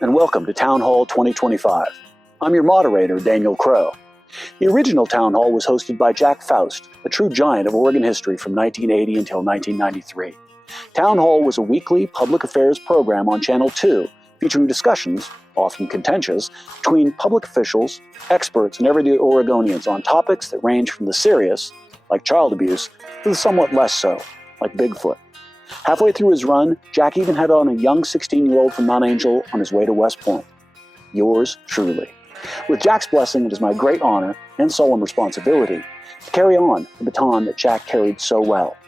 and welcome to Town Hall 2025. I'm your moderator, Daniel Crowe. The original Town Hall was hosted by Jack Faust, a true giant of Oregon history from 1980 until 1993. Town Hall was a weekly public affairs program on Channel 2, featuring discussions, often contentious, between public officials, experts, and everyday Oregonians on topics that range from the serious, like child abuse, to the somewhat less so, like Bigfoot. Halfway through his run, Jack even had on a young 16-year-old from Mount Angel on his way to West Point. Yours truly. With Jack's blessing, it is my great honor and solemn responsibility to carry on the baton that Jack carried so well.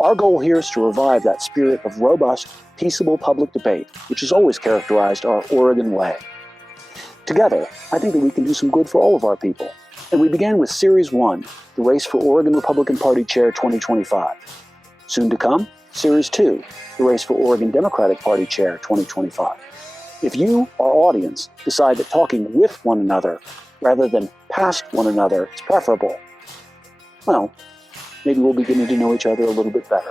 Our goal here is to revive that spirit of robust, peaceable public debate, which has always characterized our Oregon way. Together, I think that we can do some good for all of our people. And we began with Series 1, the race for Oregon Republican Party Chair 2025. Soon to come, Series 2, the race for Oregon Democratic Party Chair 2025. If you, our audience, decide that talking with one another rather than past one another is preferable, well, maybe we'll be getting to know each other a little bit better.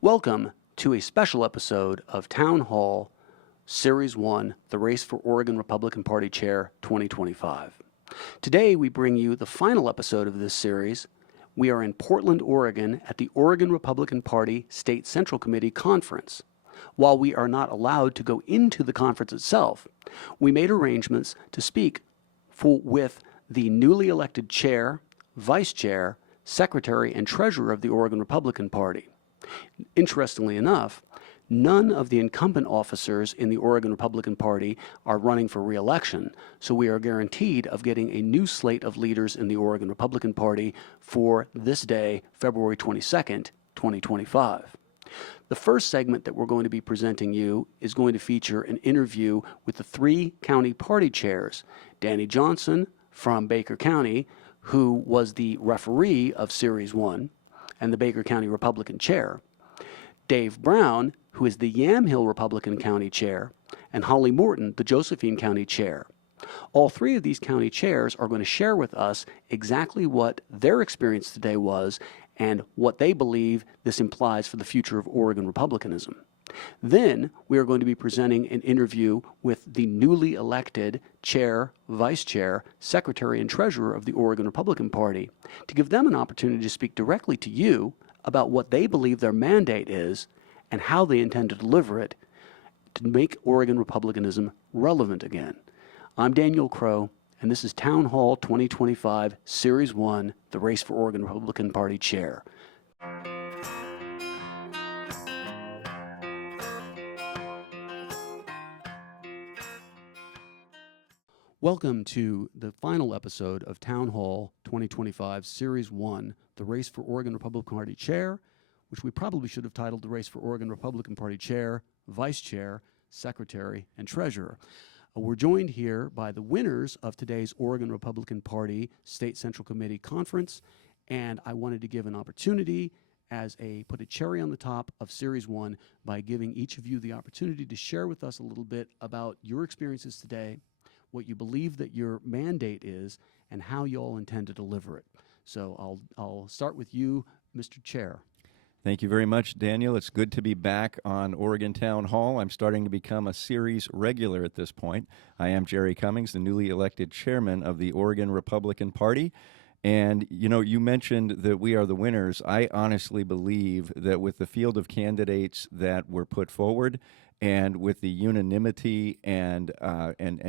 Welcome to a special episode of Town Hall Series 1, the race for Oregon Republican Party Chair 2025. Today we bring you the final episode of this series. We are in Portland, Oregon at the Oregon Republican Party State Central Committee Conference. While we are not allowed to go into the conference itself, we made arrangements to speak with the newly elected chair, vice chair, secretary, and treasurer of the Oregon Republican Party. Interestingly enough, none of the incumbent officers in the Oregon Republican Party are running for re-election, so we are guaranteed of getting a new slate of leaders in the Oregon Republican Party for this day, February 22nd, 2025. The first segment that we're going to be presenting you is going to feature an interview with the three county party chairs, Danny Johnson from Baker County, who was the referee of Series 1, and the Baker County Republican Chair, Dave Brown, who is the Yamhill Republican County Chair, and Holly Morton, the Josephine County Chair. All three of these county chairs are going to share with us exactly what their experience today was and what they believe this implies for the future of Oregon Republicanism. Then we are going to be presenting an interview with the newly elected chair, vice chair, secretary, and treasurer of the Oregon Republican Party to give them an opportunity to speak directly to you about what they believe their mandate is and how they intend to deliver it to make Oregon Republicanism relevant again. I'm Daniel Crowe, and this is Town Hall 2025, Series 1, the race for Oregon Republican Party Chair. Welcome to the final episode of Town Hall 2025, Series 1, the race for Oregon Republican Party Chair, which we probably should have titled the race for Oregon Republican Party Chair, Vice Chair, Secretary, and Treasurer. We're joined here by the winners of today's Oregon Republican Party State Central Committee Conference, and I wanted to give an opportunity put a cherry on the top of Series 1 by giving each of you the opportunity to share with us a little bit about your experiences today, what you believe that your mandate is, and how you all intend to deliver it. So I'll start with you, Mr. Chair. Thank you very much, Daniel. It's good to be back on Oregon Town Hall. I'm starting to become a series regular at this point. I am Jerry Cummings, the newly elected chairman of the Oregon Republican Party. And, you mentioned that we are the winners. I honestly believe that with the field of candidates that were put forward, and with the unanimity and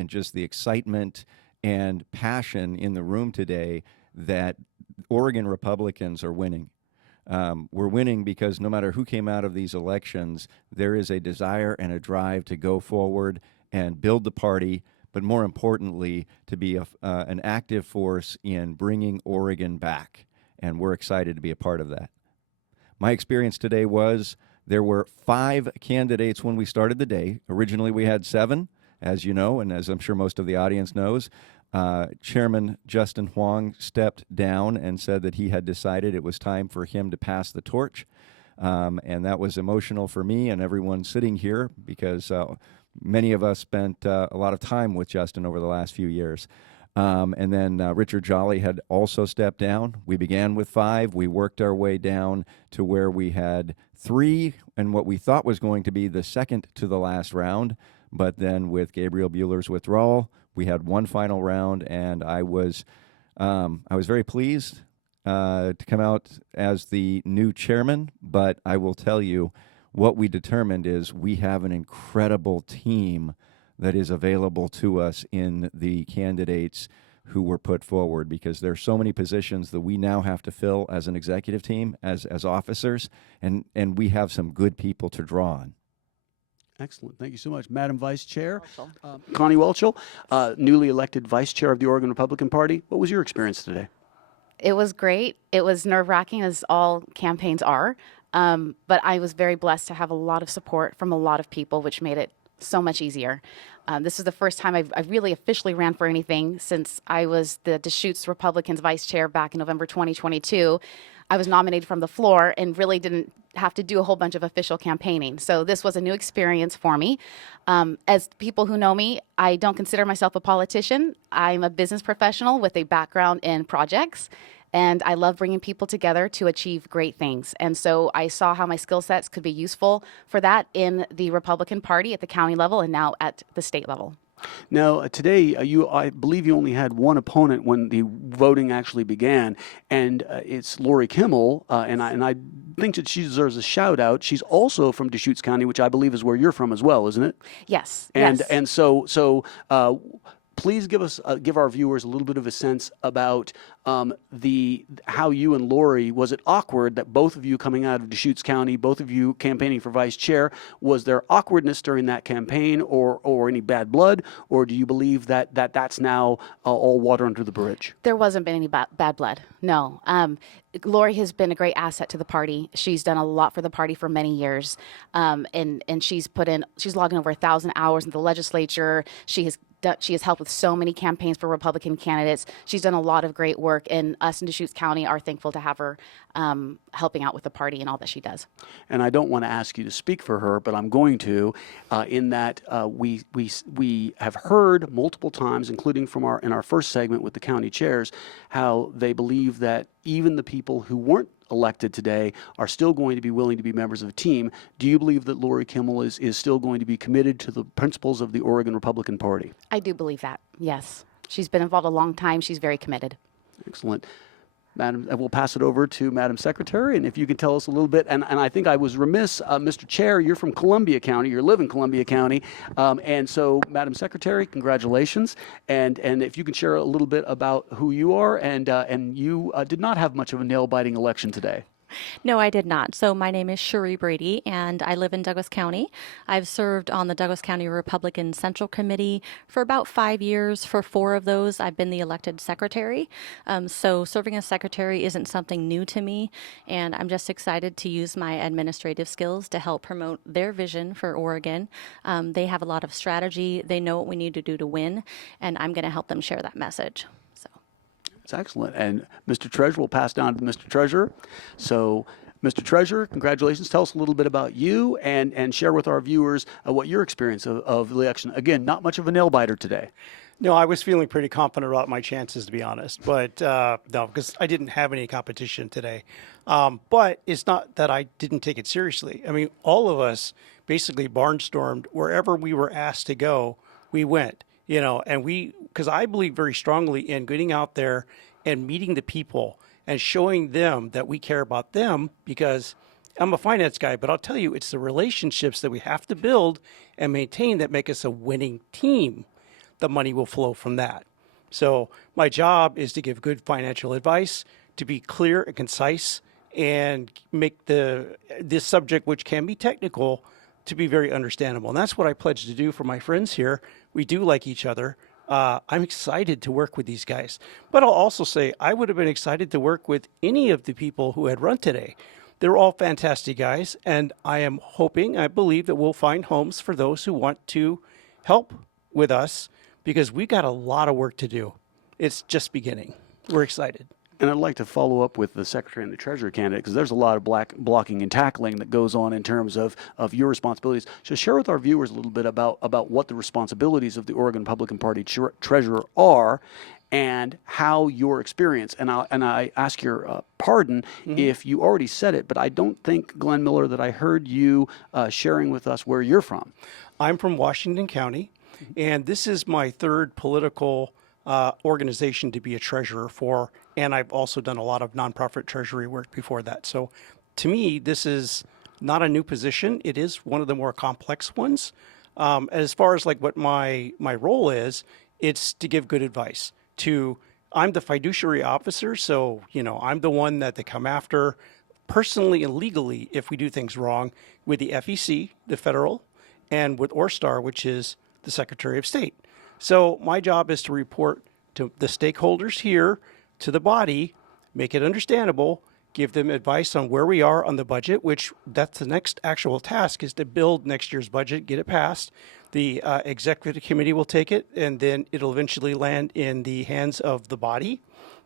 just the excitement and passion in the room today, that Oregon Republicans are winning. We're winning because no matter who came out of these elections, there is a desire and a drive to go forward and build the party, but more importantly, to be an active force in bringing Oregon back. And we're excited to be a part of that. My experience today was there were 5 candidates when we started the day. Originally, we had 7, as you know, and as I'm sure most of the audience knows. Chairman Justin Huang stepped down and said that he had decided it was time for him to pass the torch. And that was emotional for me and everyone sitting here because many of us spent a lot of time with Justin over the last few years. And then Richard Jolly had also stepped down. We began with 5. We worked our way down to where we had 3 and what we thought was going to be the second to the last round. But then with Gabriel Bueller's withdrawal, we had one final round, and I was very pleased to come out as the new chairman. But I will tell you, what we determined is we have an incredible team that is available to us in the candidates who were put forward, because there are so many positions that we now have to fill as an executive team, as officers, and we have some good people to draw on. Excellent. Thank you so much. Madam Vice Chair, Connie Welchel, newly elected Vice Chair of the Oregon Republican Party. What was your experience today? It was great. It was nerve-wracking, as all campaigns are, but I was very blessed to have a lot of support from a lot of people, which made it so much easier. This is the first time I've really officially ran for anything since I was the Deschutes Republicans Vice Chair back in November 2022. I was nominated from the floor and really didn't have to do a whole bunch of official campaigning. So this was a new experience for me. As people who know me, I don't consider myself a politician. I'm a business professional with a background in projects, and I love bringing people together to achieve great things. And so I saw how my skill sets could be useful for that in the Republican Party at the county level and now at the state level. Now, today, I believe you only had one opponent when the voting actually began, and it's Lori Kimmel, and I think that she deserves a shout out. She's also from Deschutes County, which I believe is where you're from as well, isn't it? Yes. And yes. and so please give our viewers a little bit of a sense about how you and Lori, was it awkward that both of you coming out of Deschutes County, both of you campaigning for vice chair, was there awkwardness during that campaign or any bad blood, or do you believe that's now all water under the bridge? There wasn't been any bad blood, no. Lori has been a great asset to the party. She's done a lot for the party for many years, and she's logged in over 1,000 hours in the legislature. She has helped with so many campaigns for Republican candidates. She's done a lot of great work, and us in Deschutes County are thankful to have her helping out with the party and all that she does. And I don't want to ask you to speak for her, but I'm going to, in that we have heard multiple times, including in our first segment with the county chairs, how they believe that even the people who weren't elected today are still going to be willing to be members of a team. Do you believe that Lori Kimmel is still going to be committed to the principles of the Oregon Republican Party? I do believe that, yes. She's been involved a long time. She's very committed. Excellent. Madam, we'll pass it over to Madam Secretary, and if you could tell us a little bit, and I think I was remiss, Mr. Chair, you're from Columbia County, you live in Columbia County, and so, Madam Secretary, congratulations, and if you can share a little bit about who you are, and you did not have much of a nail-biting election today. No, I did not. So my name is Cherie Brady, and I live in Douglas County. I've served on the Douglas County Republican Central Committee for about 5 years. For 4 of those, I've been the elected secretary. So serving as secretary isn't something new to me, and I'm just excited to use my administrative skills to help promote their vision for Oregon. They have a lot of strategy. They know what we need to do to win, and I'm going to help them share that message. That's excellent. And Mr. Treasurer will pass down to Mr. Treasurer. So, Mr. Treasurer, congratulations. Tell us a little bit about you and share with our viewers what your experience of the election. Again, not much of a nail biter today. No, I was feeling pretty confident about my chances, to be honest. But no, because I didn't have any competition today. But it's not that I didn't take it seriously. I mean, all of us basically barnstormed wherever we were asked to go. We went. And because I believe very strongly in getting out there and meeting the people and showing them that we care about them, because I'm a finance guy, but I'll tell you, it's the relationships that we have to build and maintain that make us a winning team. The money will flow from that. So my job is to give good financial advice, to be clear and concise, and make this subject, which can be technical, to be very understandable. And that's what I pledge to do for my friends here. We do like each other. I'm excited to work with these guys. But I'll also say I would have been excited to work with any of the people who had run today. They're all fantastic guys, and I believe that we'll find homes for those who want to help with us, because we've got a lot of work to do. It's just beginning. We're excited. And I'd like to follow up with the Secretary and the Treasurer candidate, because there's a lot of blocking and tackling that goes on in terms of your responsibilities. So share with our viewers a little bit about what the responsibilities of the Oregon Republican Party Treasurer are, and how your experience, and I ask your pardon if you already said it, but I don't think, Glenn Miller, that I heard you sharing with us where you're from. I'm from Washington County, and this is my third political organization to be a treasurer for, and I've also done a lot of nonprofit treasury work before that. So to me, this is not a new position. It is one of the more complex ones. As far as like what my role is, it's to give good advice. I'm the fiduciary officer, so I'm the one that they come after personally and legally if we do things wrong with the FEC, the federal, and with Orstar, which is the Secretary of State. So my job is to report to the stakeholders here, to the body, make it understandable, give them advice on where we are on the budget, which that's the next actual task, is to build next year's budget, get it passed. The executive committee will take it, and then it'll eventually land in the hands of the body,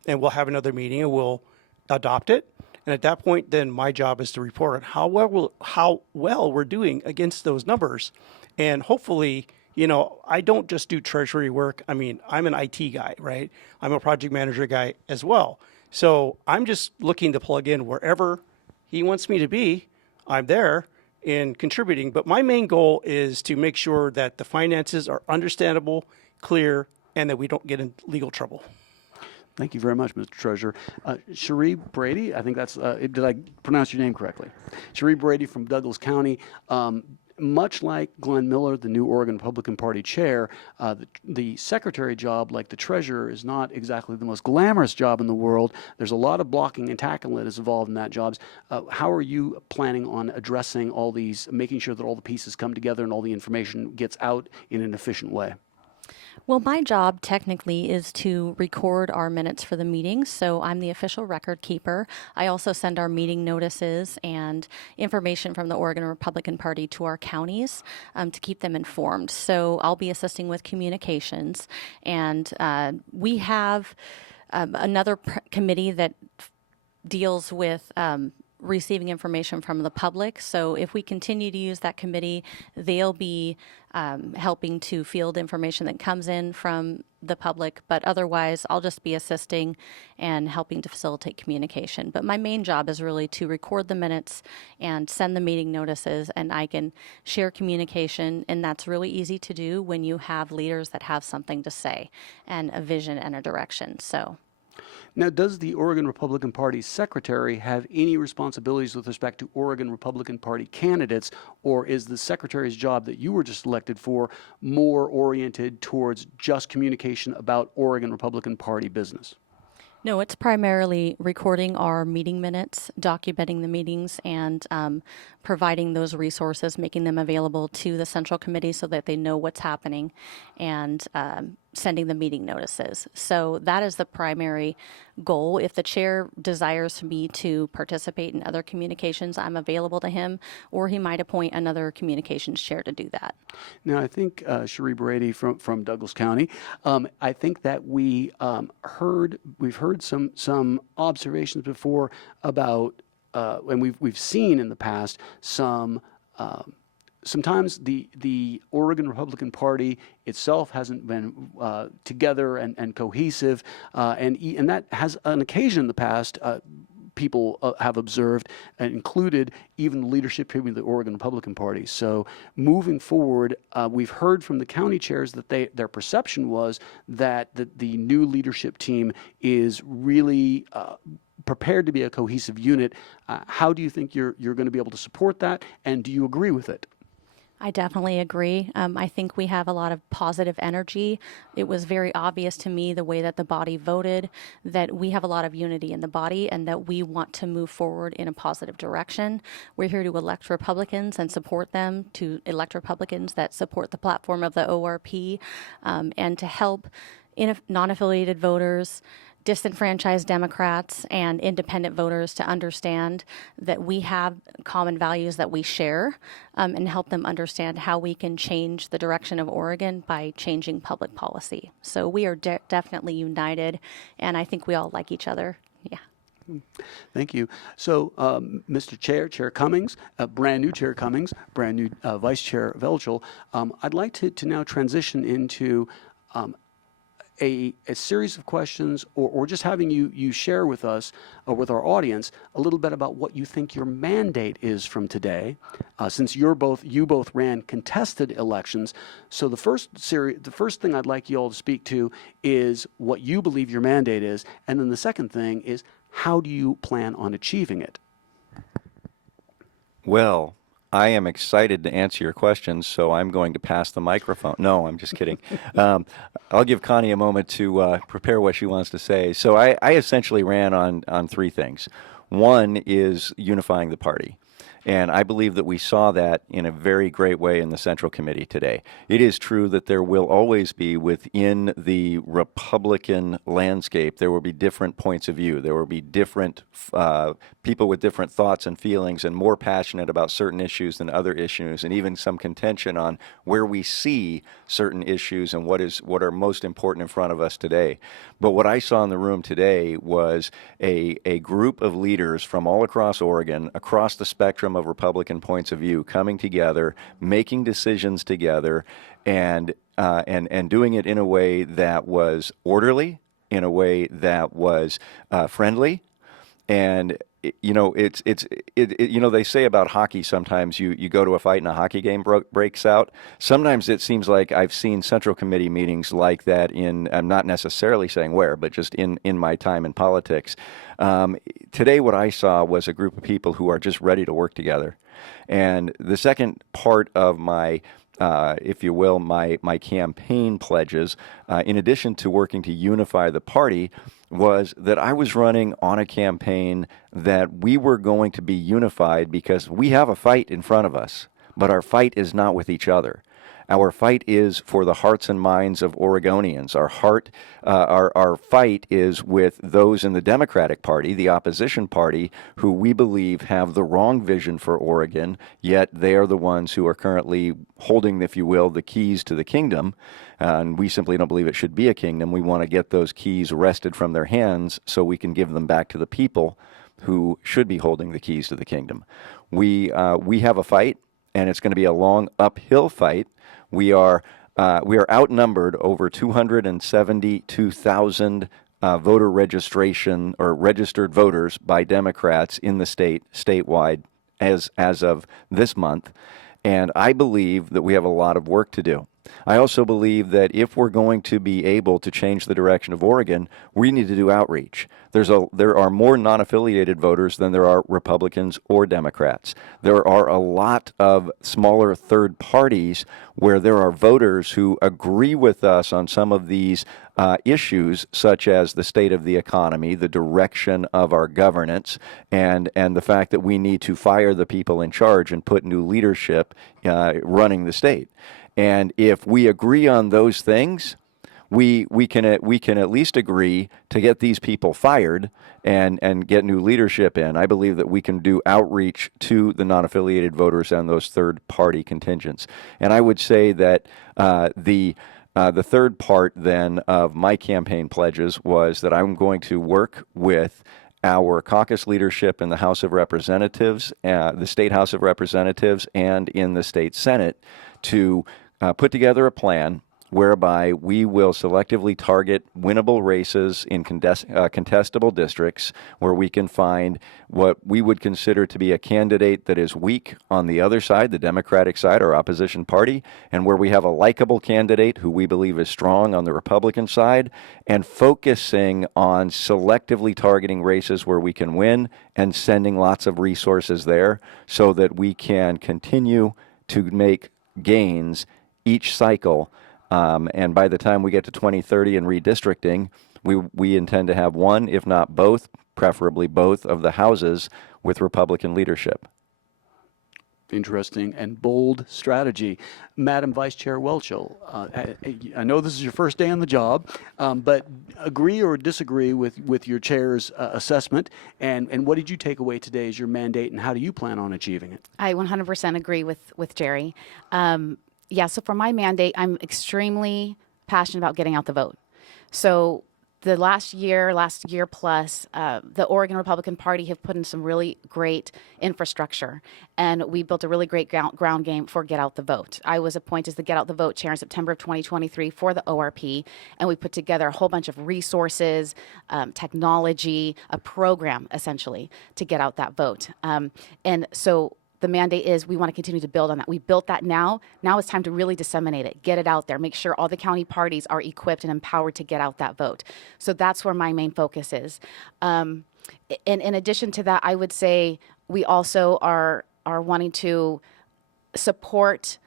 and we'll have another meeting and we'll adopt it. And at that point, then my job is to report on how well we're doing against those numbers. And hopefully, I don't just do treasury work. I mean, I'm an IT guy, right? I'm a project manager guy as well. So I'm just looking to plug in wherever he wants me to be. I'm there and contributing. But my main goal is to make sure that the finances are understandable, clear, and that we don't get in legal trouble. Thank you very much, Mr. Treasurer. Cherie Brady, I think that's, did I pronounce your name correctly? Cherie Brady from Douglas County. Much like Glenn Miller, the new Oregon Republican Party chair, the secretary job, like the treasurer, is not exactly the most glamorous job in the world. There's a lot of blocking and tackling that is involved in that job. How are you planning on addressing all these, making sure that all the pieces come together and all the information gets out in an efficient way? Well, my job technically is to record our minutes for the meetings, so I'm the official record keeper. I also send our meeting notices and information from the Oregon Republican Party to our counties to keep them informed. So I'll be assisting with communications, and we have another committee that deals with receiving information from the public. So if we continue to use that committee, they'll be helping to field information that comes in from the public, but otherwise I'll just be assisting and helping to facilitate communication. But my main job is really to record the minutes and send the meeting notices, and I can share communication, and that's really easy to do when you have leaders that have something to say and a vision and a direction. So. Now, does the Oregon Republican Party secretary have any responsibilities with respect to Oregon Republican Party candidates, or is the secretary's job that you were just elected for more oriented towards just communication about Oregon Republican Party business? No, it's primarily recording our meeting minutes, documenting the meetings, and providing those resources, making them available to the Central Committee so that they know what's happening, and sending the meeting notices. So that is the primary goal. If the chair desires me to participate in other communications, I'm available to him, or he might appoint another communications chair to do that. Now, I think Cherie Brady from Douglas County, I think that we've heard some observations before about, and we've seen in the past sometimes the Oregon Republican Party itself hasn't been together and cohesive, and that has on occasion in the past people have observed and included even the leadership of the Oregon Republican Party. So moving forward, we've heard from the county chairs that their perception was that the new leadership team is really prepared to be a cohesive unit. How do you think you're going to be able to support that, and do you agree with it? I definitely agree. I think we have a lot of positive energy. It was very obvious to me the way that the body voted that we have a lot of unity in the body and that we want to move forward in a positive direction. We're here to elect Republicans and support them, to elect Republicans that support the platform of the ORP, and to help non-affiliated voters, disenfranchised Democrats, and independent voters to understand that we have common values that we share, and help them understand how we can change the direction of Oregon by changing public policy. So we are definitely united, and I think we all like each other. Yeah. Thank you. So, Mr. Chair Cummings, brand new Chair Cummings, brand new Vice Chair Velchel, I'd like to now transition into a series of questions, or just having you share with us, with our audience, a little bit about what you think your mandate is from today, since you both ran contested elections. So the first thing I'd like you all to speak to is what you believe your mandate is, and then the second thing is how do you plan on achieving it? Well, I am excited to answer your questions, so I'm going to pass the microphone. No, I'm just kidding. I'll give Connie a moment to prepare what she wants to say. So I essentially ran on three things. One is unifying the party. And I believe that we saw that in a very great way in the Central Committee today. It is true that there will always be within the Republican landscape, there will be different points of view. There will be different people with different thoughts and feelings and more passionate about certain issues than other issues, and even some contention on where we see certain issues and what are most important in front of us today. But what I saw in the room today was a group of leaders from all across Oregon, across the spectrum of Republican points of view, coming together, making decisions together, and doing it in a way that was orderly, in a way that was friendly, and they say about hockey sometimes you go to a fight and a hockey game breaks out. Sometimes it seems like I've seen Central Committee meetings like that I'm not necessarily saying where, but just in my time in politics. Today what I saw was a group of people who are just ready to work together. And the second part of my if you will, my campaign pledges, in addition to working to unify the party, was that I was running on a campaign that we were going to be unified because we have a fight in front of us, but our fight is not with each other. Our fight is for the hearts and minds of Oregonians. Our fight is with those in the Democratic Party, the opposition party, who we believe have the wrong vision for Oregon, yet they are the ones who are currently holding, if you will, the keys to the kingdom. And we simply don't believe it should be a kingdom. We want to get those keys wrested from their hands so we can give them back to the people who should be holding the keys to the kingdom. We have a fight, and it's going to be a long uphill fight. We are outnumbered over 272,000 voter registration or registered voters by Democrats in the statewide as of this month. And I believe that we have a lot of work to do. I also believe that if we're going to be able to change the direction of Oregon, we need to do outreach. There are more non-affiliated voters than there are Republicans or Democrats. There are a lot of smaller third parties where there are voters who agree with us on some of these issues, such as the state of the economy, the direction of our governance, and the fact that we need to fire the people in charge and put new leadership running the state. And if we agree on those things, we can at least agree to get these people fired and get new leadership in. I believe that we can do outreach to the non-affiliated voters and those third-party contingents. And I would say that the third part then of my campaign pledges was that I'm going to work with our caucus leadership in the House of Representatives, the State House of Representatives, and in the State Senate to put together a plan whereby we will selectively target winnable races in contestable districts where we can find what we would consider to be a candidate that is weak on the other side, the Democratic side, our opposition party, and where we have a likable candidate who we believe is strong on the Republican side, and focusing on selectively targeting races where we can win and sending lots of resources there so that we can continue to make gains each cycle. And by the time we get to 2030 and redistricting, we intend to have one, if not both, preferably both, of the houses with Republican leadership. Interesting and bold strategy. Madam Vice Chair Welchel, I know this is your first day on the job, but agree or disagree with your chair's assessment, and what did you take away today as your mandate, and how do you plan on achieving it? I 100% agree with Jerry. So for my mandate, I'm extremely passionate about getting out the vote. So the last year plus, the Oregon Republican Party have put in some really great infrastructure, and we built a really great ground game for Get Out the Vote. I was appointed as the Get Out the Vote chair in September of 2023 for the ORP, and we put together a whole bunch of resources, technology, a program essentially to get out that vote. And so the mandate is we want to continue to build on that. We built that now. Now it's time to really disseminate it, get it out there, make sure all the county parties are equipped and empowered to get out that vote. So that's where my main focus is. In addition to that, I would say we also are wanting to support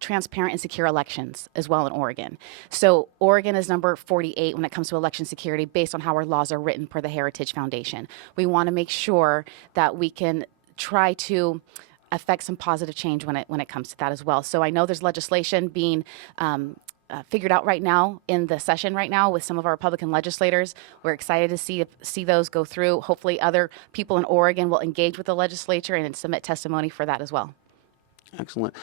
transparent and secure elections as well in Oregon. So Oregon is number 48 when it comes to election security based on how our laws are written per the Heritage Foundation. We want to make sure that we can try to affect some positive change when it comes to that as well. So I know there's legislation being figured out right now in the session right now with some of our Republican legislators. We're excited to see those go through. Hopefully other people in Oregon will engage with the legislature and submit testimony for that as well. Excellent.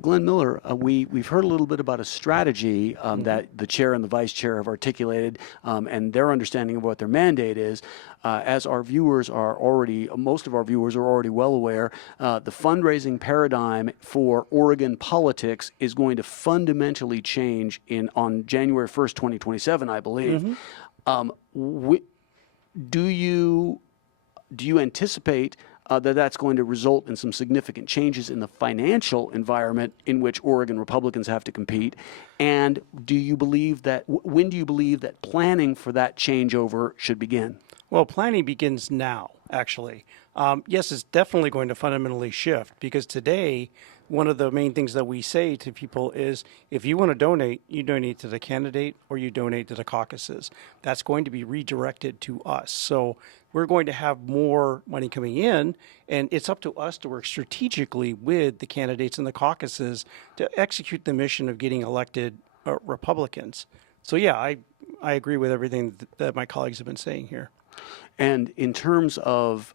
Glenn Miller, we've heard a little bit about a strategy that the chair and the vice chair have articulated and their understanding of what their mandate is. As our viewers are already, most of our viewers are already well aware, the fundraising paradigm for Oregon politics is going to fundamentally change on January 1st, 2027, I believe. Do you anticipate that's going to result in some significant changes in the financial environment in which Oregon Republicans have to compete? And do you believe that, when do you believe that planning for that changeover should begin? Well, planning begins now, actually. Yes, it's definitely going to fundamentally shift because today, one of the main things that we say to people is if you want to donate, you donate to the candidate or you donate to the caucuses. That's going to be redirected to us. So we're going to have more money coming in, and it's up to us to work strategically with the candidates and the caucuses to execute the mission of getting elected Republicans. So yeah, I agree with everything that my colleagues have been saying here. And in terms of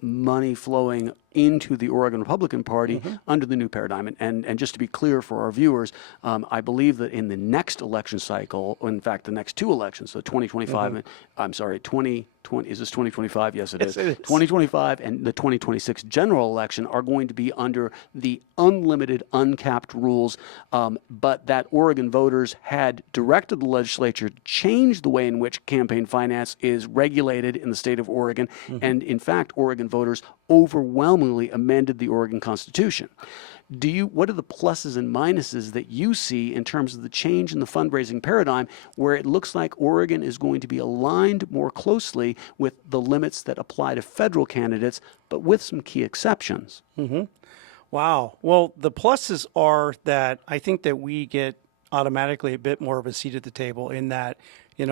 money flowing into the Oregon Republican Party under the new paradigm, and just to be clear for our viewers, I believe that in the next election cycle, or in fact the next two elections, so 2025, and, I'm sorry, 2020, is this 2025? Yes, it is. 2025 and the 2026 general election are going to be under the unlimited, uncapped rules, but that Oregon voters had directed the legislature to change the way in which campaign finance is regulated in the state of Oregon, and in fact, Oregon voters overwhelmingly amended the Oregon Constitution. What are the pluses and minuses that you see in terms of the change in the fundraising paradigm where it looks like Oregon is going to be aligned more closely with the limits that apply to federal candidates, but with some key exceptions? Wow. Well, the pluses are that I think that we get automatically a bit more of a seat at the table in that,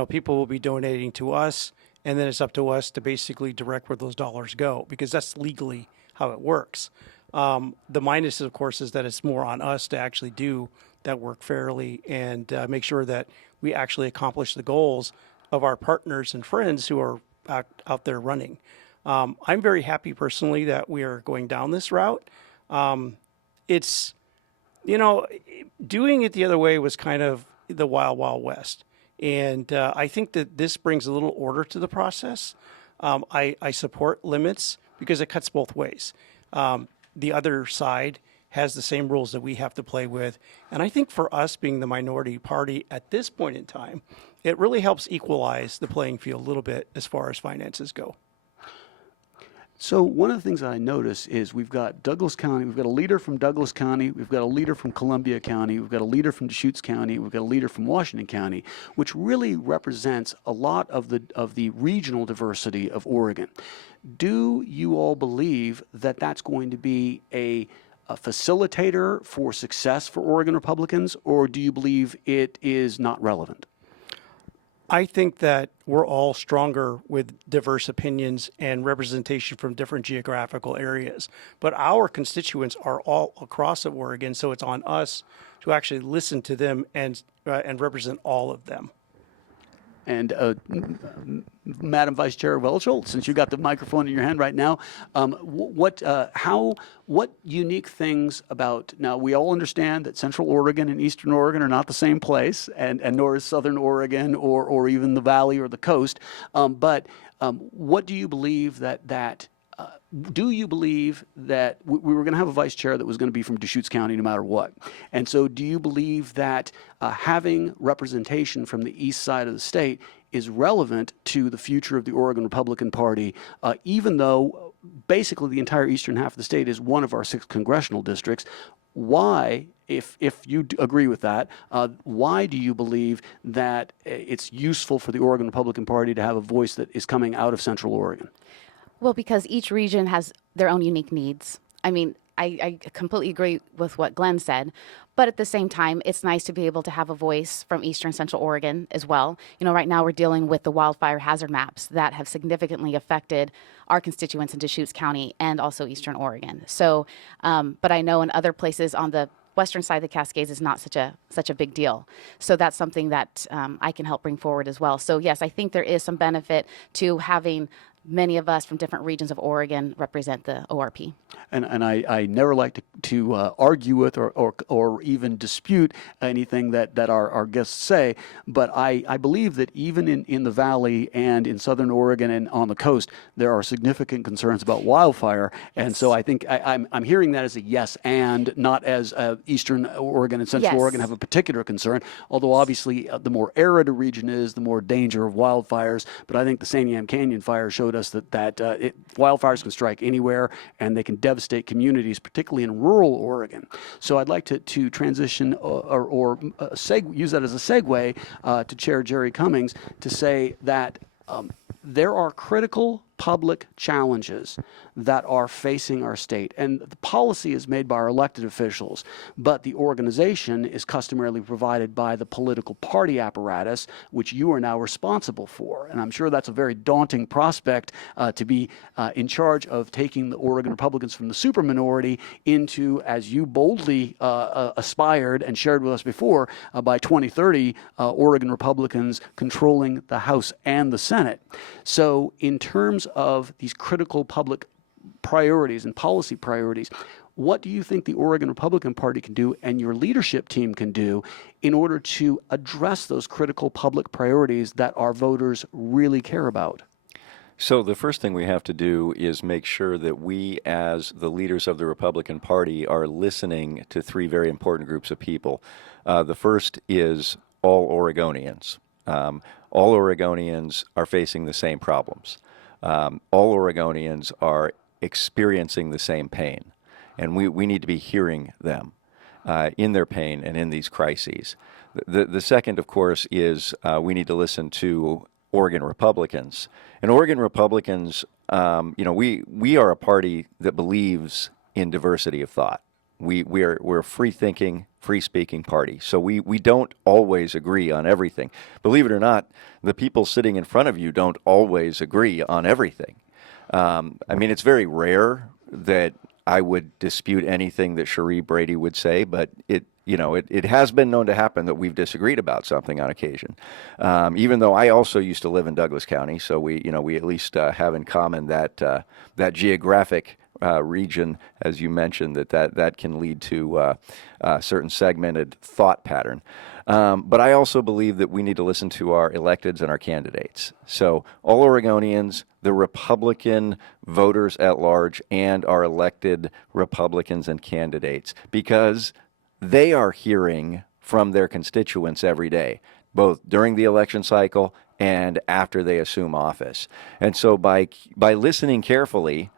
people will be donating to us, and then it's up to us to basically direct where those dollars go because that's legally how it works. The minus, of course, is that it's more on us to actually do that work fairly and make sure that we actually accomplish the goals of our partners and friends who are out there running. I'm very happy personally that we are going down this route. It's, doing it the other way was kind of the wild, wild west. And I think that this brings a little order to the process. I support limits because it cuts both ways. The other side has the same rules that we have to play with. And I think for us being the minority party at this point in time, it really helps equalize the playing field a little bit as far as finances go. So one of the things I notice is we've got Douglas County, we've got a leader from Douglas County, we've got a leader from Columbia County, we've got a leader from Deschutes County, we've got a leader from Washington County, which really represents a lot of the regional diversity of Oregon. Do you all believe that that's going to be a facilitator for success for Oregon Republicans, or do you believe it is not relevant? I think that we're all stronger with diverse opinions and representation from different geographical areas. But our constituents are all across of Oregon, so it's on us to actually listen to them and represent all of them. Madam Vice Chair Welchel, since you got the microphone in your hand right now, what unique things about, now we all understand that Central Oregon and Eastern Oregon are not the same place, and nor is Southern Oregon or even the Valley or the coast, but what do you believe do you believe that we were going to have a vice chair that was going to be from Deschutes County no matter what? And so do you believe that having representation from the east side of the state is relevant to the future of the Oregon Republican Party, even though basically the entire eastern half of the state is one of our 6 congressional districts? Why, if you agree with that, why do you believe that it's useful for the Oregon Republican Party to have a voice that is coming out of Central Oregon? Well, because each region has their own unique needs. I mean, I completely agree with what Glenn said, but at the same time, it's nice to be able to have a voice from Eastern Central Oregon as well. You know, right now we're dealing with the wildfire hazard maps that have significantly affected our constituents in Deschutes County and also Eastern Oregon. So, but I know in other places on the western side of the Cascades is not such a big deal. So that's something that I can help bring forward as well. So yes, I think there is some benefit to having many of us from different regions of Oregon represent the ORP. And I never like to argue with or even dispute anything that our guests say, but I believe that even in the Valley and in Southern Oregon and on the coast, there are significant concerns about wildfire. And so I think I'm hearing that as a yes and, not as Eastern Oregon and Central Oregon have a particular concern, although obviously the more arid a region is, the more danger of wildfires. But I think the Santiam Canyon fire showed us that wildfires can strike anywhere and they can devastate communities, particularly in rural Oregon. So I'd like to transition or use that as a segue to Chair Jerry Cummings to say that there are critical public challenges that are facing our state. And the policy is made by our elected officials, but the organization is customarily provided by the political party apparatus, which you are now responsible for. And I'm sure that's a very daunting prospect to be in charge of taking the Oregon Republicans from the superminority into, as you boldly aspired and shared with us before, by 2030, Oregon Republicans controlling the House and the Senate. So in terms of these critical public priorities and policy priorities, what do you think the Oregon Republican Party can do and your leadership team can do in order to address those critical public priorities that our voters really care about? So the first thing we have to do is make sure that we, as the leaders of the Republican Party, are listening to 3 very important groups of people. The first is all Oregonians. All Oregonians are facing the same problems. All Oregonians are experiencing the same pain, and we need to be hearing them in their pain and in these crises. The second, of course, is we need to listen to Oregon Republicans. And Oregon Republicans, we are a party that believes in diversity of thought. We're a free-thinking, free-speaking party. So we don't always agree on everything. Believe it or not, the people sitting in front of you don't always agree on everything. It's very rare that I would dispute anything that Cherie Brady would say, but it has been known to happen that we've disagreed about something on occasion. Even though I also used to live in Douglas County, so we at least have in common that geographic region, as you mentioned, that can lead to a certain segmented thought pattern. But I also believe that we need to listen to our electeds and our candidates. So all Oregonians, the Republican voters at large, and our elected Republicans and candidates, because they are hearing from their constituents every day, both during the election cycle and after they assume office. And so by listening carefully,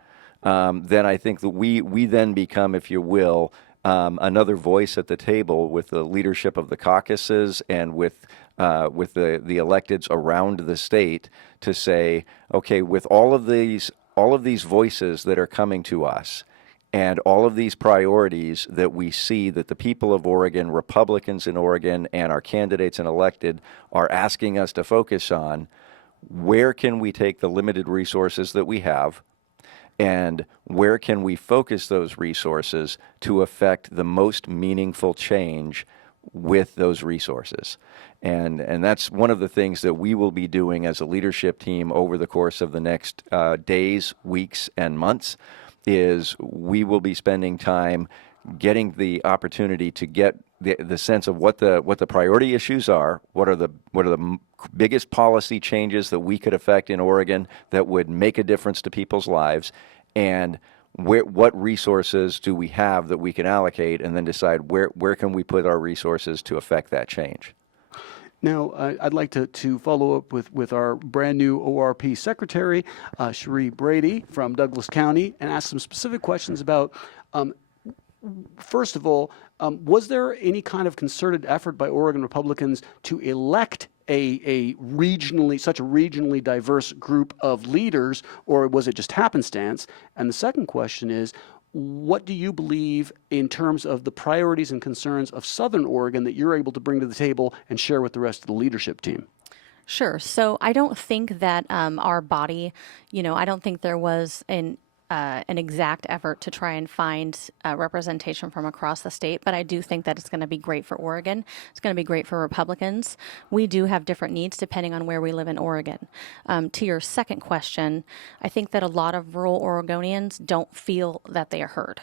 then I think that we then become, if you will, another voice at the table with the leadership of the caucuses and with the electeds around the state to say, okay, with all of these voices that are coming to us and all of these priorities that we see that the people of Oregon, Republicans in Oregon, and our candidates and elected are asking us to focus on, where can we take the limited resources that we have? And where can we focus those resources to affect the most meaningful change with those resources. And that's one of the things that we will be doing as a leadership team over the course of the next days, weeks, and months, is we will be spending time getting the opportunity to get the sense of what the priority issues are, what are the biggest policy changes that we could affect in Oregon that would make a difference to people's lives, and what resources do we have that we can allocate, and then decide where can we put our resources to affect that change. Now, I'd like to follow up with our brand new ORP secretary, Cherie Brady from Douglas County, and ask some specific questions about, first of all, was there any kind of concerted effort by Oregon Republicans to elect a regionally diverse group of leaders, or was it just happenstance? And the second question is, what do you believe in terms of the priorities and concerns of Southern Oregon that you're able to bring to the table and share with the rest of the leadership team? Sure. So I don't think that our body, I don't think there was an exact effort to try and find representation from across the state, but I do think that it's going to be great for Oregon. It's going to be great for Republicans. We do have different needs depending on where we live in Oregon. To your second question, I think that a lot of rural Oregonians don't feel that they are heard.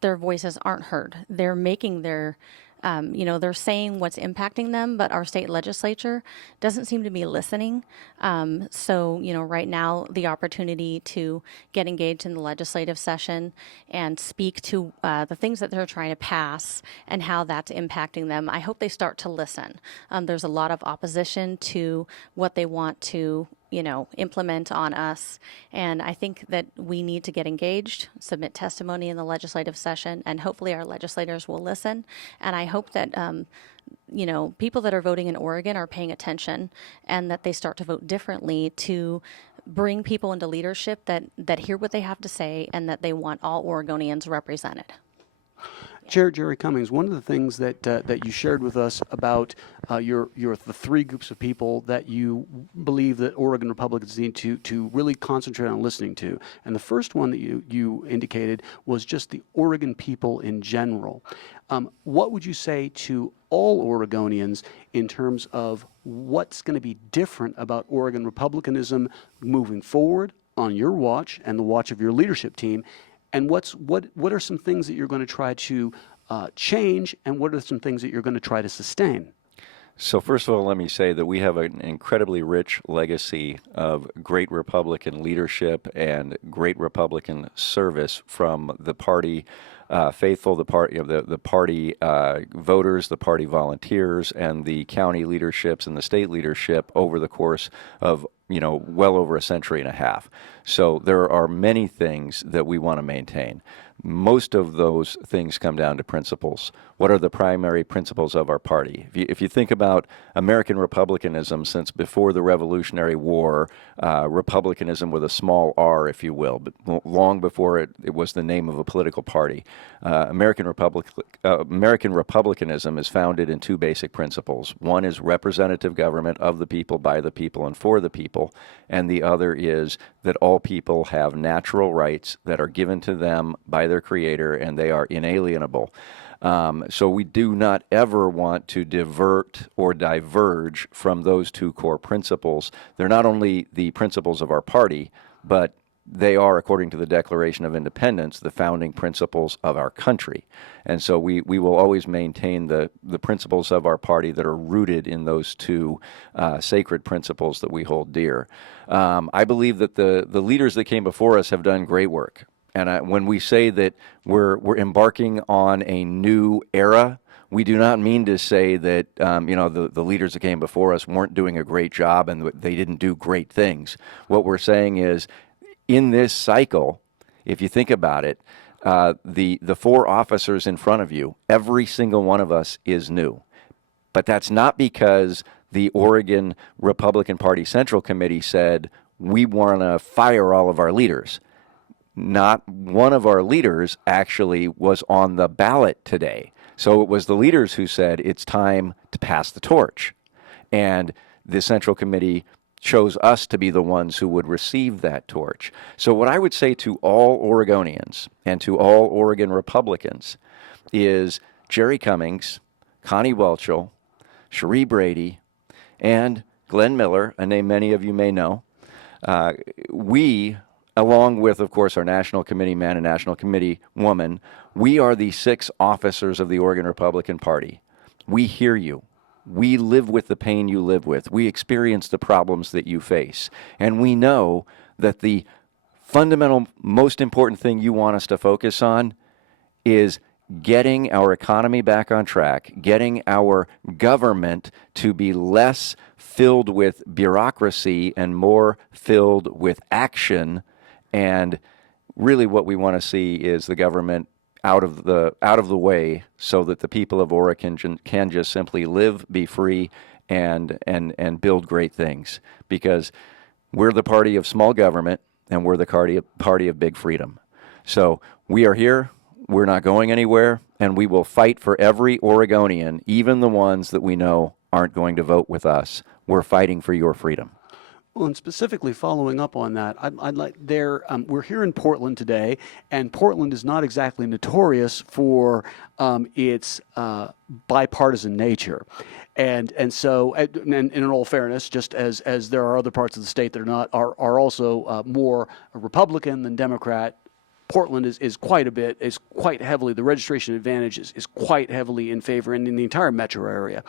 Their voices aren't heard. They're making their they're saying what's impacting them, but our state legislature doesn't seem to be listening. So, right now, the opportunity to get engaged in the legislative session and speak to the things that they're trying to pass and how that's impacting them, I hope they start to listen. There's a lot of opposition to what they want to implement on us. And I think that we need to get engaged, submit testimony in the legislative session, and hopefully our legislators will listen. And I hope that, people that are voting in Oregon are paying attention and that they start to vote differently to bring people into leadership that hear what they have to say and that they want all Oregonians represented. Chair Jerry Cummings, one of the things that you shared with us about the three groups of people that you believe that Oregon Republicans need to really concentrate on listening to, and the first one that you indicated was just the Oregon people in general. What would you say to all Oregonians in terms of what's going to be different about Oregon Republicanism moving forward on your watch and the watch of your leadership team? And what are some things that you're going to try to change, and what are some things that you're going to try to sustain? So first of all, let me say that we have an incredibly rich legacy of great Republican leadership and great Republican service from the party faithful, the party voters, the party volunteers, and the county leaderships and the state leadership over the course of well over a century and a half. So there are many things that we want to maintain. Most of those things come down to principles. What are the primary principles of our party? If you think about American republicanism since before the Revolutionary War, republicanism with a small r, if you will, but long before it was the name of a political party, American republicanism is founded in two basic principles. One is representative government of the people, by the people, and for the people, and the other is that all people have natural rights that are given to them by their Creator, and they are inalienable. So we do not ever want to divert or diverge from those two core principles. They're not only the principles of our party, but they are, according to the Declaration of Independence, the founding principles of our country. And so we will always maintain the principles of our party that are rooted in those two sacred principles that we hold dear. I believe that the leaders that came before us have done great work. And when we say that we're embarking on a new era, we do not mean to say that the leaders that came before us weren't doing a great job and they didn't do great things. What we're saying is, in this cycle, if you think about it, the four officers in front of you, every single one of us is new. But that's not because the Oregon Republican Party Central Committee said, we want to fire all of our leaders. Not one of our leaders actually was on the ballot today. So it was the leaders who said it's time to pass the torch. And the Central Committee chose us to be the ones who would receive that torch. So what I would say to all Oregonians and to all Oregon Republicans is Jerry Cummings, Connie Welchel, Cherie Brady, and Glenn Miller, a name many of you may know. We, along with, of course, our National Committee man and National Committee woman, we are the 6 officers of the Oregon Republican Party. We hear you. We live with the pain you live with. We experience the problems that you face. And we know that the fundamental, most important thing you want us to focus on is getting our economy back on track, getting our government to be less filled with bureaucracy and more filled with action. And really what we want to see is the government out of the way so that the people of Oregon can just simply live, be free, and build great things. Because we're the party of small government, and we're the party of big freedom. So we are here, we're not going anywhere, and we will fight for every Oregonian, even the ones that we know aren't going to vote with us. We're fighting for your freedom. Well, and specifically following up on that, I'd like we're here in Portland today, and Portland is not exactly notorious for its bipartisan nature, and so, and in all fairness, just as there are other parts of the state that are also more Republican than Democrat. Portland is quite heavily, the registration advantage is quite heavily in favor, and in the entire metro area.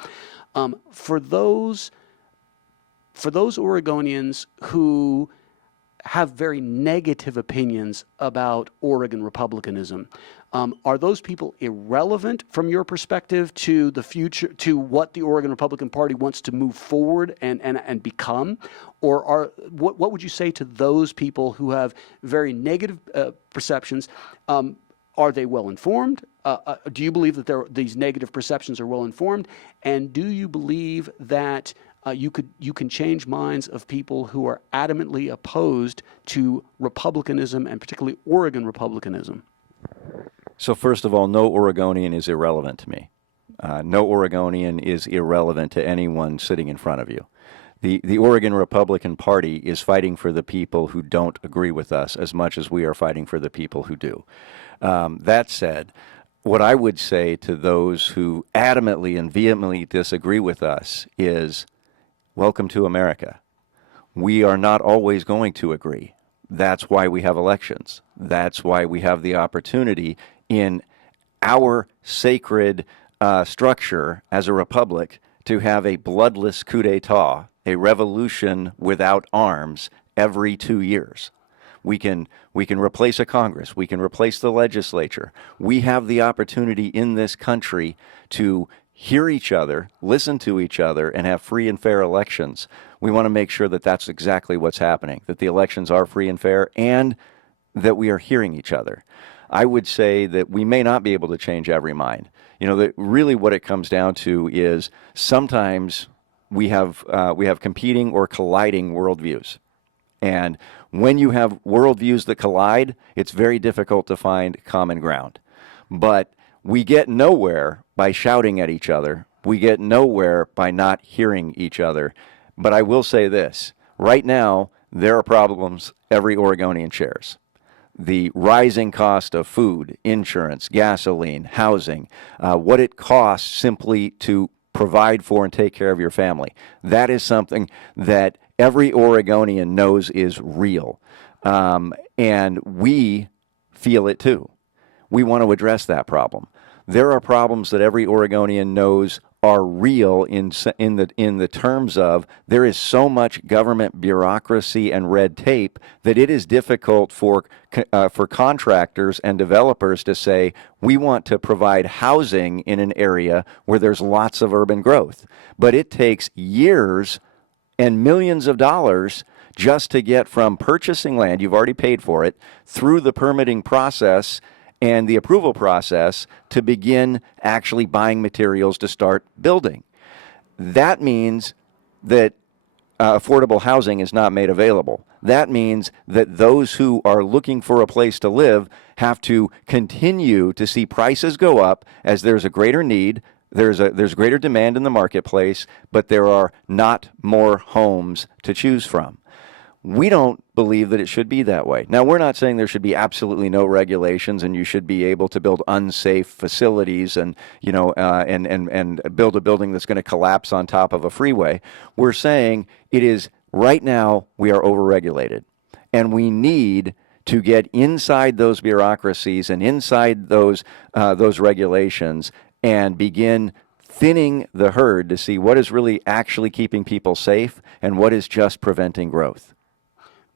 For those Oregonians who have very negative opinions about Oregon Republicanism, are those people irrelevant from your perspective to the future, to what the Oregon Republican Party wants to move forward and become? Or what would you say to those people who have very negative perceptions? Are they well informed? Do you believe that these negative perceptions are well informed? And do you believe that you can change minds of people who are adamantly opposed to republicanism, and particularly Oregon republicanism? So first of all, no Oregonian is irrelevant to me. No Oregonian is irrelevant to anyone sitting in front of you. The Oregon Republican Party is fighting for the people who don't agree with us as much as we are fighting for the people who do. That said, what I would say to those who adamantly and vehemently disagree with us is, welcome to America. We are not always going to agree. That's why we have elections. That's why we have the opportunity in our sacred structure as a republic to have a bloodless coup d'etat, a revolution without arms, every 2 years. We can replace a Congress. We can replace the legislature. We have the opportunity in this country to hear each other, listen to each other, and have free and fair elections. We want to make sure that that's exactly what's happening, that the elections are free and fair, and that we are hearing each other. I would say that we may not be able to change every mind. That really what it comes down to is sometimes we have competing or colliding worldviews. And when you have worldviews that collide, it's very difficult to find common ground. But we get nowhere by shouting at each other. We get nowhere by not hearing each other. But I will say this, right now, there are problems every Oregonian shares. The rising cost of food, insurance, gasoline, housing, what it costs simply to provide for and take care of your family. That is something that every Oregonian knows is real. And we feel it too. We want to address that problem. There are problems that every Oregonian knows are real in the terms of there is so much government bureaucracy and red tape that it is difficult for contractors and developers to say, we want to provide housing in an area where there's lots of urban growth. But it takes years and millions of dollars just to get from purchasing land, you've already paid for it, through the permitting process and the approval process to begin actually buying materials to start building. That means that affordable housing is not made available. That means that those who are looking for a place to live have to continue to see prices go up as there's a greater need, there's greater demand in the marketplace, but there are not more homes to choose from. We don't believe that it should be that way. Now, we're not saying there should be absolutely no regulations and you should be able to build unsafe facilities and, and build a building that's going to collapse on top of a freeway. We're saying it is right now we are overregulated, and we need to get inside those bureaucracies and inside those regulations and begin thinning the herd to see what is really actually keeping people safe and what is just preventing growth.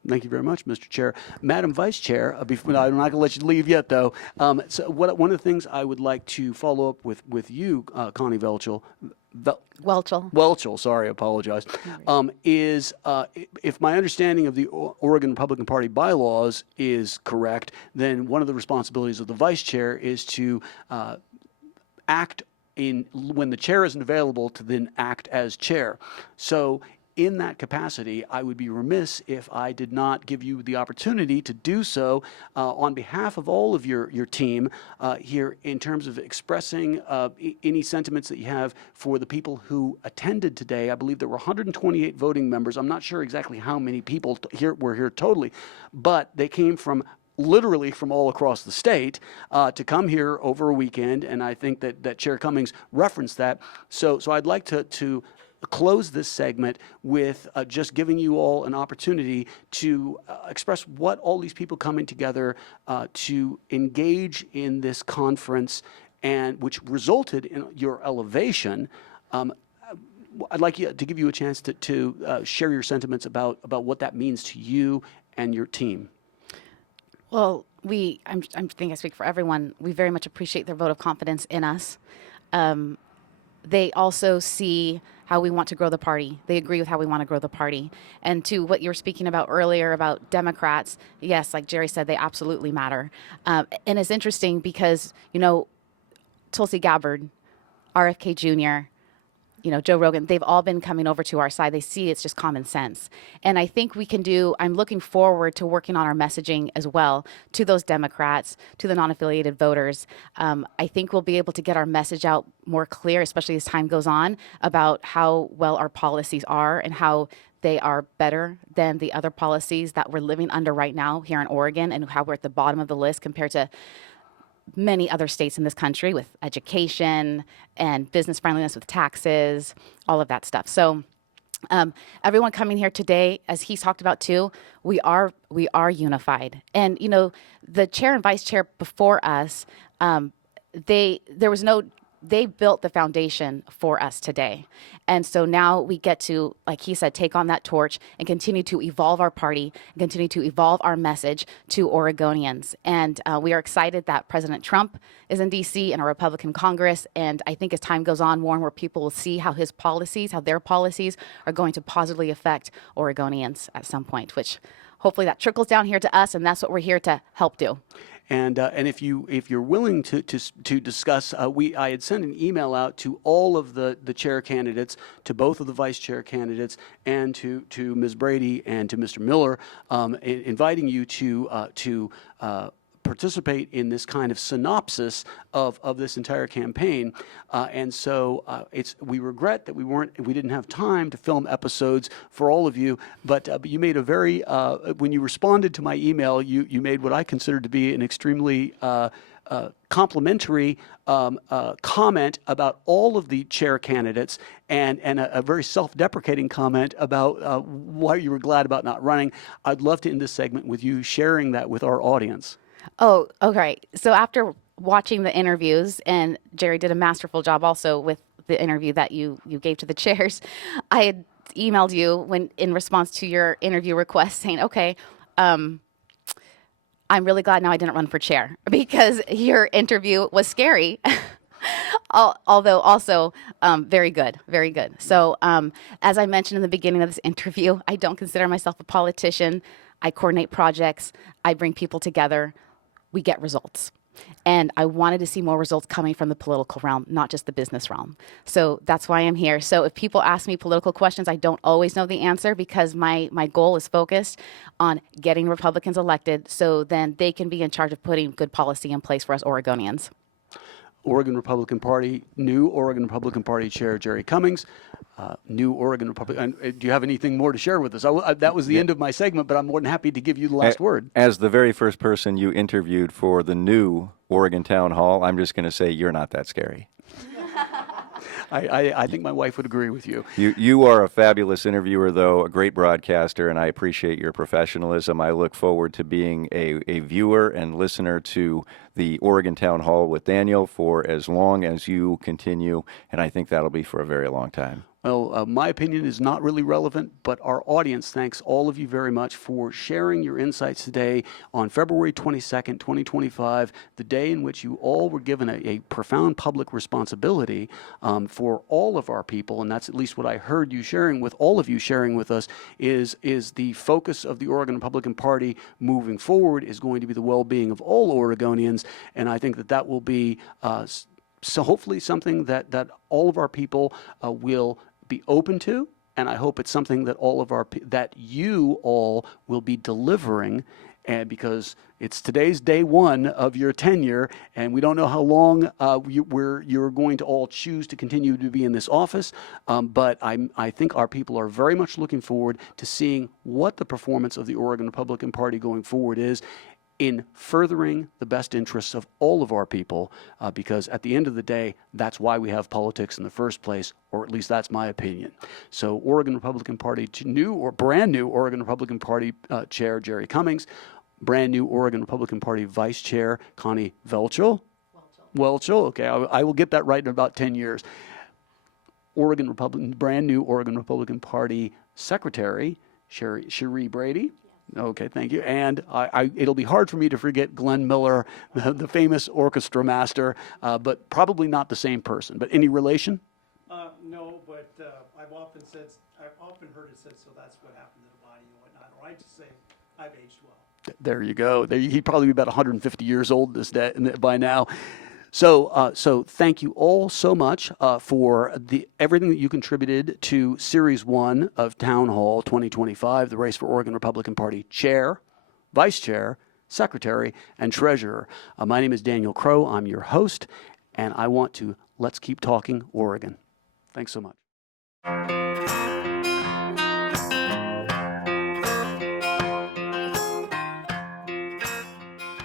Thank you very much, Mr. Chair. Madam Vice Chair, I'm not going to let you leave yet, though. One of the things I would like to follow up with you, Connie Welchel, sorry, I apologize, is if my understanding of the Oregon Republican Party bylaws is correct, then one of the responsibilities of the Vice Chair is to act when the chair isn't available, to then act as chair. So in that capacity, I would be remiss if I did not give you the opportunity to do so on behalf of all of your team here, in terms of expressing any sentiments that you have for the people who attended today. I believe there were 128 voting members. I'm not sure exactly how many people were here totally, but they came from literally from all across the state to come here over a weekend, and I think that Chair Cummings referenced that. So I'd like to close this segment with just giving you all an opportunity to express what all these people coming together to engage in this conference, and which resulted in your elevation. I'd like to give you a chance to share your sentiments about what that means to you and your team. Well, I think I speak for everyone. We very much appreciate their vote of confidence in us. They also see how we want to grow the party. They agree with how we want to grow the party. And to what you were speaking about earlier about Democrats, yes, like Jerry said, they absolutely matter. And it's interesting because, Tulsi Gabbard, RFK Jr., Joe Rogan, they've all been coming over to our side. They see it's just common sense. And I think I'm looking forward to working on our messaging as well to those Democrats, to the non-affiliated voters. I think we'll be able to get our message out more clear, especially as time goes on, about how well our policies are and how they are better than the other policies that we're living under right now here in Oregon, and how we're at the bottom of the list compared to many other states in this country with education and business friendliness with taxes, all of that stuff. So everyone coming here today, as he's talked about too, we are unified. And, the chair and vice chair before us, they built the foundation for us today. And so now we get to, like he said, take on that torch and continue to evolve our party, and continue to evolve our message to Oregonians. And we are excited that President Trump is in D.C. and a Republican Congress. And I think as time goes on, more and more people will see how their policies are going to positively affect Oregonians at some point, which hopefully that trickles down here to us, and that's what we're here to help do. And if you're willing to discuss, I had sent an email out to all of the chair candidates, to both of the vice chair candidates, and to Ms. Brady and to Mr. Miller, inviting you to participate in this kind of synopsis of this entire campaign. And so we regret that we didn't have time to film episodes for all of you, but you made a very, when you responded to my email, you made what I considered to be an extremely complimentary comment about all of the chair candidates, and a very self-deprecating comment about why you were glad about not running. I'd love to end this segment with you sharing that with our audience. Oh, okay. So after watching the interviews, and Jerry did a masterful job also with the interview that you gave to the chairs, I had emailed you in response to your interview request saying, okay, I'm really glad now I didn't run for chair, because your interview was scary, although also very good, very good. So as I mentioned in the beginning of this interview, I don't consider myself a politician. I coordinate projects. I bring people together. We get results. And I wanted to see more results coming from the political realm, not just the business realm. So that's why I'm here. So if people ask me political questions, I don't always know the answer, because my goal is focused on getting Republicans elected so then they can be in charge of putting good policy in place for us Oregonians. Oregon Republican Party, new Oregon Republican Party Chair Jerry Cummings, new Oregon Republican. Do you have anything more to share with us? That was the end of my segment, but I'm more than happy to give you the last word. As the very first person you interviewed for the new Oregon Town Hall, I'm just going to say you're not that scary. I think my wife would agree with you. You are a fabulous interviewer, though, a great broadcaster, and I appreciate your professionalism. I look forward to being a viewer and listener to the Oregon Town Hall with Daniel for as long as you continue, and I think that'll be for a very long time. Well, my opinion is not really relevant, but our audience thanks all of you very much for sharing your insights today on February 22nd, 2025, the day in which you all were given a profound public responsibility for all of our people, and that's at least what I heard you sharing with all of you sharing with us, is the focus of the Oregon Republican Party moving forward is going to be the well-being of all Oregonians, and I think that will be so hopefully something that all of our people will be open to, and I hope it's something that that you all will be delivering, and because it's today's day one of your tenure, and we don't know how long you're going to all choose to continue to be in this office, but I think our people are very much looking forward to seeing what the performance of the Oregon Republican Party going forward is in furthering the best interests of all of our people, because at the end of the day, that's why we have politics in the first place, or at least that's my opinion. So Oregon Republican Party brand new Oregon Republican Party Chair Jerry Cummings, brand new Oregon Republican Party Vice Chair Connie Welchel, okay, I will get that right in about 10 years. Brand new Oregon Republican Party Secretary Cherie Brady. Okay, thank you. And it'll be hard for me to forget Glenn Miller, the famous orchestra master, but probably not the same person. But any relation? No, but I've often heard it said, so that's what happened to the body and whatnot. Or I just say, I've aged well. There you go. He'd probably be about 150 years old by now. So thank you all so much for everything that you contributed to Series 1 of Town Hall 2025, the race for Oregon Republican Party Chair, Vice Chair, Secretary, and Treasurer. My name is Daniel Crowe. I'm your host, and I want to let's keep talking Oregon. Thanks so much.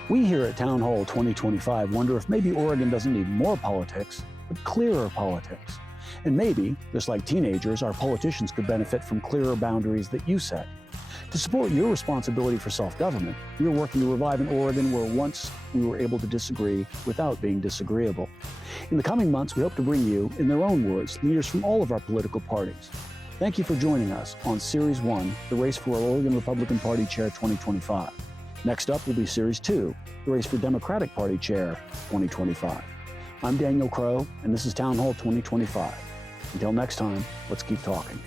We here at Town Hall 2025 wonder if maybe Oregon doesn't need more politics, but clearer politics. And maybe, just like teenagers, our politicians could benefit from clearer boundaries that you set. To support your responsibility for self-government, we are working to revive an Oregon where once we were able to disagree without being disagreeable. In the coming months, we hope to bring you, in their own words, leaders from all of our political parties. Thank you for joining us on Series 1, the race for Oregon Republican Party Chair 2025. Next up will be Series 2, the race for Democratic Party Chair 2025. I'm Daniel Crowe, and this is Town Hall 2025. Until next time, let's keep talking.